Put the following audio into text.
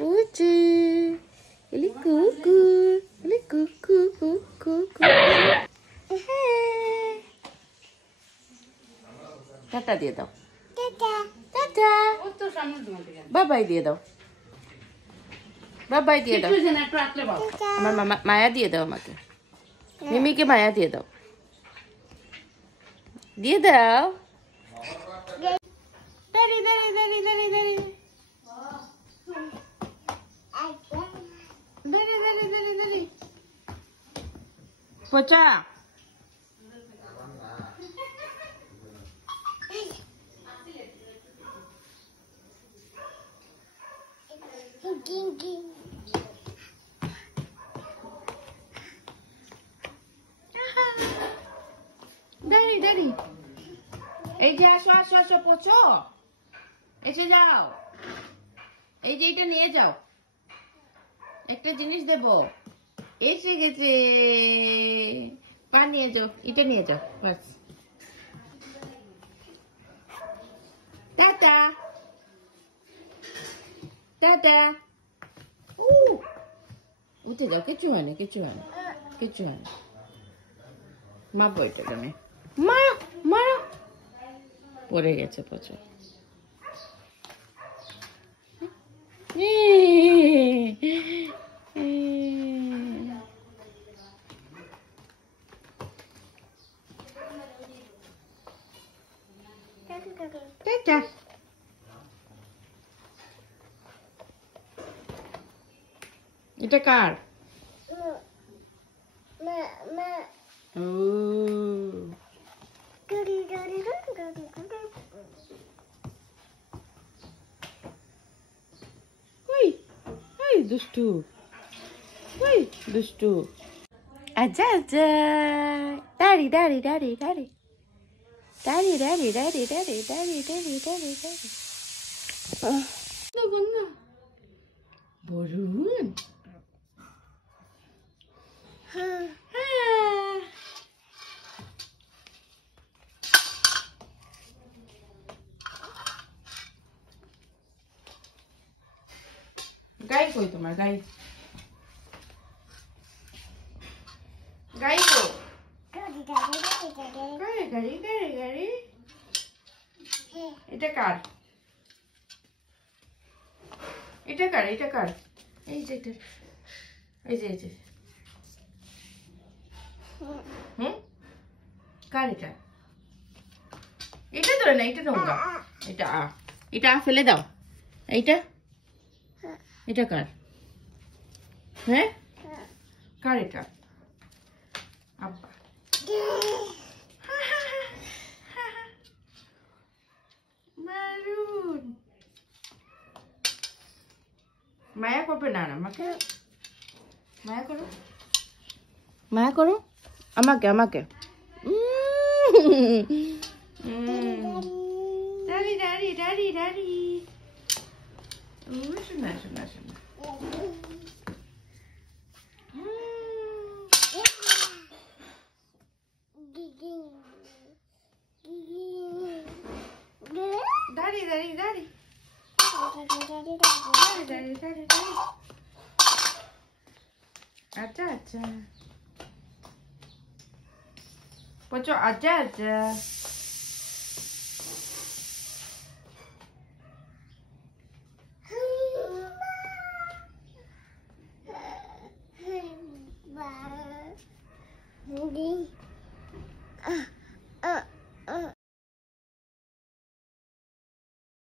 Uci. Ele cucu. Ele cucu, cucu, cucu. Tata দিয়ে দাও। Tata. বাবাই দিয়ে দাও। বাবাই দিয়ে দাও। আমার মায়া দিয়ে দাও আমাকে। মিমিকে মায়া দিয়ে দাও। দিয়ে দাও। দাঁড়ি দাঁড়ি দাঁড়ি দাঁড়ি দাঁড়ি দাঁড়ি দাঁড়ি দাঁড়ি দাঁড়ি পচা দাঁড়ি দাঁড়ি এই যে আসো আসো আসো পচো এসে যাও এই যে এটা নিয়ে যাও একটা জিনিস দেব এসে গেছে পা নিয়ে যাও এটা নিয়ে যাও বাস টাটা টাটা উঠে যাও কিছু হয় না কিছু হয় না কিছু হয় না মা বইটা তুমি মারো মারো পড়ে গেছে প্রচুর এটা কার দুষ্টু ওই দুষ্টু আচ্ছা আচ্ছা দাঁড়ি দাঁড়ি দাঁড়ি দাঁড়ি দাঁড়ি দাঁড়ি দাঁড়ি দাঁড়ি দাঁড়ি দাঁড়ি দাঁড়ি দাঁড়ি বরুণ গাই কই তোমার গাই গাই কো গাড়ি গাড়ি গাড়ি গাড়ি এটা কার এটা কার এটা কার এই যে এটা এই যে এই যে কার এটা এটা ধরে না এটা নোংরা এটা এটা ফেলে দাও এইটা এটা কার হ্যাঁ কার এটা আব্বা মারুন মায়া করবে না আমাকে মায়া করো মায়া করো আমাকে আমাকে দাঁড়ি দাঁড়ি দাঁড়ি দাঁড়ি শোনা শোনা শোনা দাঁড়ি দাঁড়ি দাঁড়ি দাঁড়ি দাঁড়ি দাঁড়ি আচ্ছা আচ্ছা পচো আচ্ছা আচ্ছা